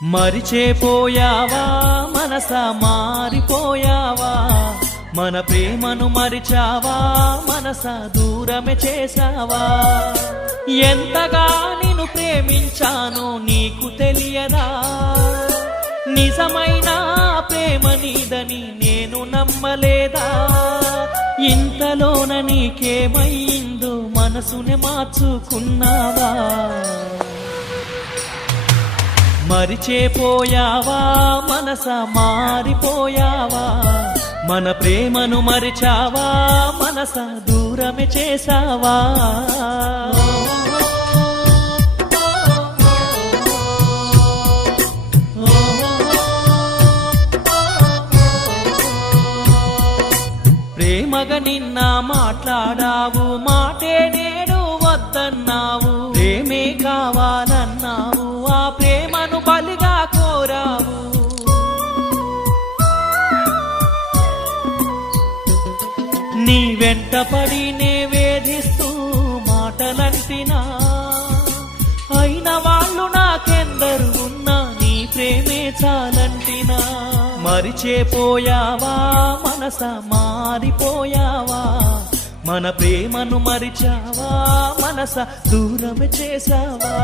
మరిచేపోయావా మనసా మారిపోయావా మన ప్రేమను మరిచావా మనసా దూరమే చేసావా ఎంతగా నిన్ను ప్రేమించానో నీకు తెలియదా నిజమైన ప్రేమ నీదని నేను నమ్మలేదా ఇంతలోన నీకేమయ్యిందో మనసునే మార్చుకున్నావా మరిచేపోయావా మనసా మారిపోయావా మన ప్రేమను మరిచావా మనసా దూరమే చేసావా ప్రేమగా నిన్న మాట్లాడావు మాటే నేడు వద్దన్నావు ప్రేమే కావాలన్నావు ఆ ప్రేమను బలిగా కోరావు నీ వెంట పడి నే వేధిస్తూ మాటలంటినా అయిన వాళ్ళు నాకెందరు ఉన్నా నీ ప్రేమే చాలంటినా మరిచేపోయావా మనసా మారిపోయావా మన ప్రేమను మరిచావా మనసా దూరమే చేసావా